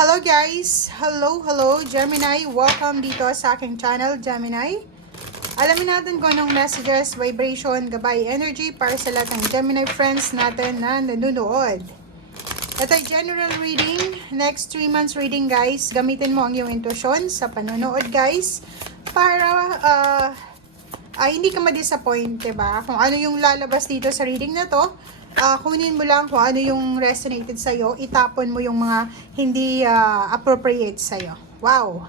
Hello guys! Hello Gemini! Welcome dito sa aking channel, Gemini. Alamin natin kung anong messages, vibration, gabay, energy para sa lahat ng Gemini friends natin na nanonood. Ito ay general reading. Next 3 months reading guys. Gamitin mo ang iyong intuition sa panonood guys. Para hindi ka ma-disappoint, diba? Kung ano yung lalabas dito sa reading na to, kunin mo lang kung ano yung resonated sa'yo, itapon mo yung mga hindi appropriate sa'yo. Wow!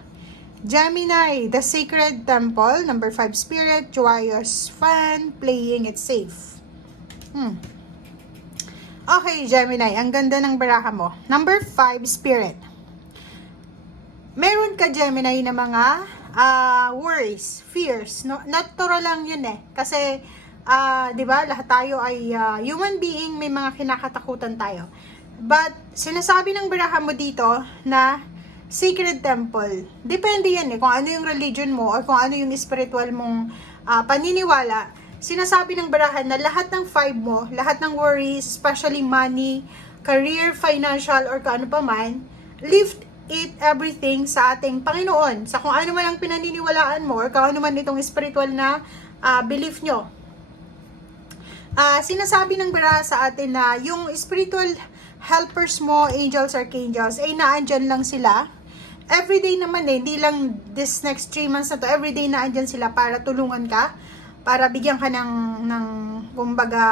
Gemini, the Sacred Temple, number 5 Spirit, joyous fun, playing it safe. Okay, Gemini, ang ganda ng baraha mo. Number 5 Spirit. Meron ka, Gemini, na mga worries, fears. No, natural lang yun eh. Kasi, di ba, lahat tayo ay human being, may mga kinakatakutan tayo. But, sinasabi ng baraha mo dito na sacred temple. Depende yan eh, kung ano yung religion mo or kung ano yung spiritual mong paniniwala. Sinasabi ng baraha na lahat ng 5 mo, lahat ng worries, especially money, career, financial, or kung ano pa man, lift it everything sa ating Panginoon, sa kung ano man ang pinaniniwalaan mo or kung ano man itong spiritual na belief nyo. Sinasabi ng baraha sa atin na yung spiritual helpers mo, angels, archangels, ay naandyan lang sila. Everyday naman eh, hindi lang this next 3 months na to, everyday naandyan sila para tulungan ka, para bigyan ka ng kumbaga,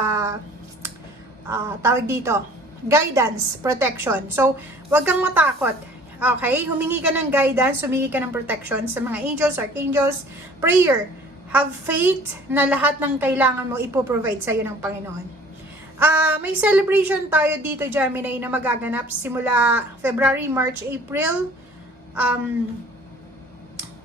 tawag dito, guidance, protection. So, wag kang matakot. Okay? Humingi ka ng guidance, humingi ka ng protection sa mga angels, archangels, prayer. Have faith na lahat ng kailangan mo ipoprovide sa'yo ng Panginoon. May celebration tayo dito, Gemini, na magaganap simula February, March, April.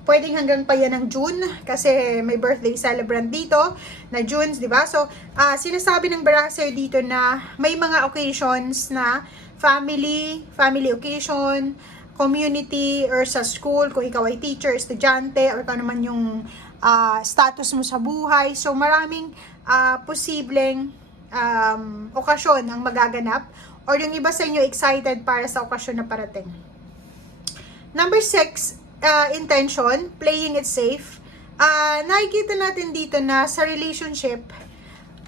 Pwedeng hanggang pa yan ng June kasi may birthday celebrant dito na June, di ba? So, sinasabi ng baraha sa'yo dito na may mga occasions na family occasion, community, or sa school, kung ikaw ay teacher, estudyante, or kung naman yung status mo sa buhay. So, maraming posibleng okasyon ang magaganap, or yung iba sa inyo excited para sa okasyon na parating. Number 6, intention, playing it safe. Nakikita natin dito na sa relationship,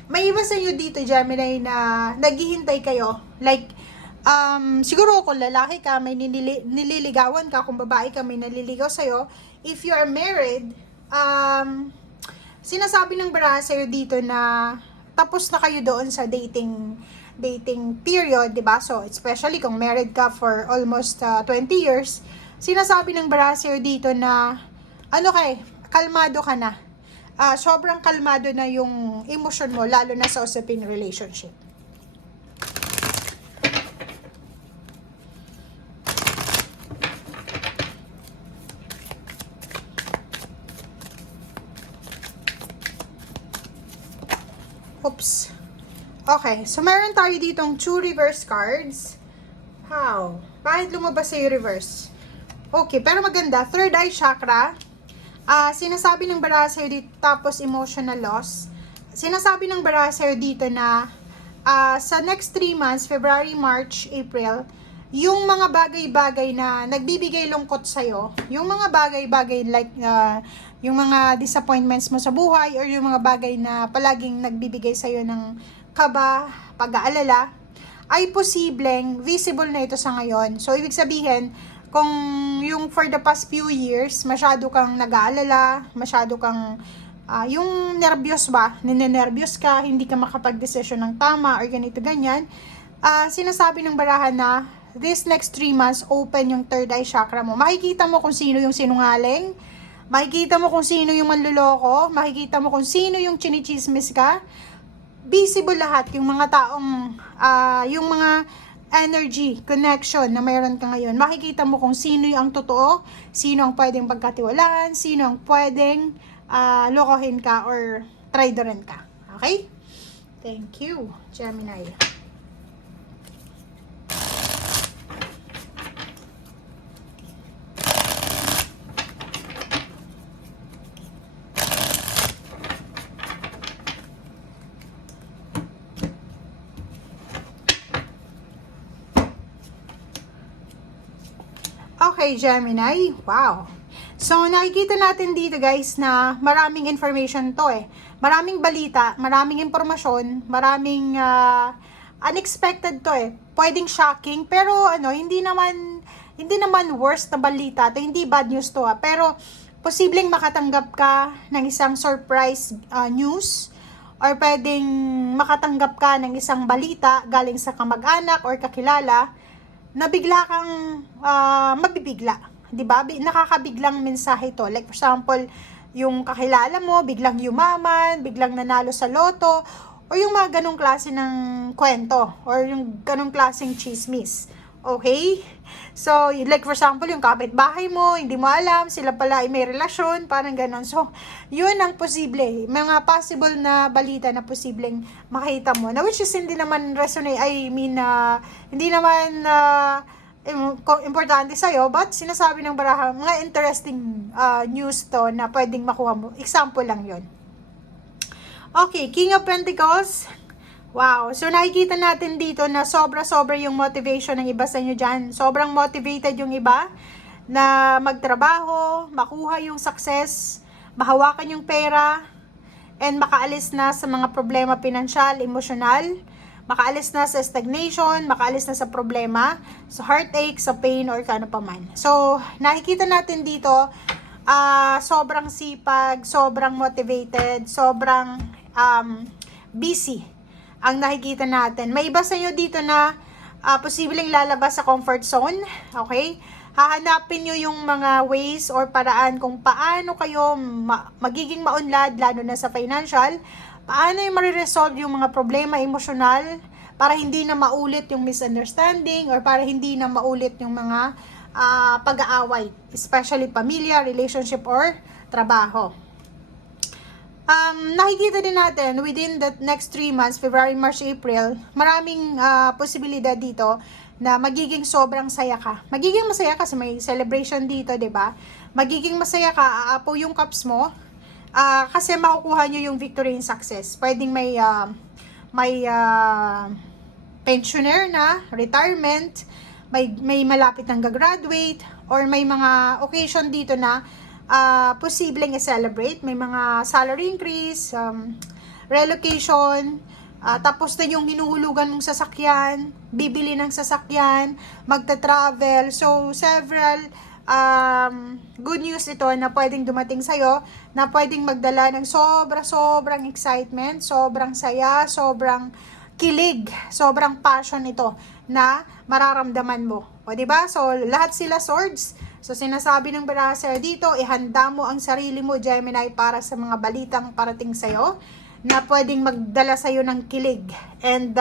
may iba sa inyo dito, Gemini, na naghihintay kayo. Like, siguro kung lalaki ka, may nililigawan ka, kung babae ka, may naliligaw sa'yo. If you are married, sinasabi ng baraha sa'yo dito na tapos na kayo doon sa dating period, di ba? So, especially kung married ka for almost 20 years, sinasabi ng baraha sa'yo dito na, kalmado ka na. Sobrang kalmado na yung emotion mo, lalo na sa usaping relationship. Oops. Okay, so meron tayo ditong 2 reverse cards. How? Bakit lumabas sa'yo reverse? Okay, pero maganda. Third eye chakra. Sinasabi ng baraha sa'yo dito, tapos emotional loss. Sinasabi ng baraha sa'yo dito na sa next 3 months, February, March, April, yung mga bagay-bagay na nagbibigay lungkot sa'yo, yung mga bagay-bagay like yung mga disappointments mo sa buhay, or yung mga bagay na palaging nagbibigay sa'yo ng kaba, pag-aalala, ay posibleng visible na ito sa ngayon. So, ibig sabihin, kung yung for the past few years, masyado kang nag-aalala, masyado kang, yung nervyos ba, ninenervyos ka, hindi ka makapag-desisyon ng tama, or ganito, ganyan, sinasabi ng baraha na, this next 3 months, open yung third eye chakra mo. Makikita mo kung sino yung sinungaling, makikita mo kung sino yung manluloko, makikita mo kung sino yung chinichismis ka, visible lahat yung mga taong, yung mga energy, connection na mayroon ka ngayon. Makikita mo kung sino yung totoo, sino ang pwedeng pagkatiwalaan, sino ang pwedeng lokohin ka or traidorin ka. Okay? Thank you, Gemini. Okay, Gemini. Wow. So, nakikita natin dito guys na maraming information to eh. Maraming balita, maraming impormasyon, maraming unexpected to eh. Pwedeng shocking, pero ano, hindi naman worst na balita to, hindi bad news to pero posibleng makatanggap ka ng isang surprise news or pwedeng makatanggap ka ng isang balita galing sa kamag-anak or kakilala na bigla kang mabibigla, 'di ba? Nakakabiglang mensahe to. Like for example, yung kakilala mo biglang yumaman, biglang nanalo sa loto, o yung mga ganong klase ng kwento or yung ganong klaseng chismis. Okay? So, like for example, yung kapitbahay mo, hindi mo alam, sila pala ay may relasyon, parang ganon. So, yun ang posible. Mga possible na balita na posibleng makita mo. Na which is hindi naman resonate, hindi naman importante sa'yo, but sinasabi ng baraha, mga interesting news to na pwedeng makuha mo. Example lang yun. Okay, King of Pentacles. Wow, so nakikita natin dito na sobra-sobra yung motivation ng iba sa inyo dyan. Sobrang motivated yung iba na magtrabaho, makuha yung success, mahawakan yung pera, and makaalis na sa mga problema pinansyal, emosyonal, makaalis na sa stagnation, makaalis na sa problema, sa heartache, sa pain, or kano pa man. So, nakikita natin dito, sobrang sipag, sobrang motivated, sobrang busy ang nakikita natin. May iba sa inyo dito na posibleng lalabas sa comfort zone. Okay? Hahanapin nyo yung mga ways or paraan kung paano kayo magiging maunlad, lalo na sa financial. Paano yung mariresolve yung mga problema emosyonal para hindi na maulit yung misunderstanding or para hindi na maulit yung mga pag-aaway, especially pamilya, relationship, or trabaho. Nakikita din natin within the next 3 months, February, March, April, maraming posibilidad dito na magiging sobrang saya ka. Magiging masaya kasi may celebration dito, 'di ba? Magiging masaya ka, aapaw yung cups mo, kasi makukuha nyo yung victory and success. Pwedeng may pensioner na, retirement, may malapit nang gagraduate, or may mga occasion dito na posibleng i-celebrate. May mga salary increase, relocation, tapos na yung hinuhulugan mong sasakyan, bibili ng sasakyan, magta-travel. So, several good news ito na pwedeng dumating sa'yo, na pwedeng magdala ng sobrang excitement, sobrang saya, sobrang kilig, sobrang passion ito na mararamdaman mo. O, diba? So, lahat sila swords. So, sinasabi ng Baraser dito, ihanda mo ang sarili mo, Gemini, para sa mga balitang parating sa'yo na pwedeng magdala sa'yo ng kilig and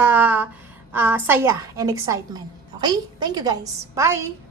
saya and excitement. Okay? Thank you guys. Bye!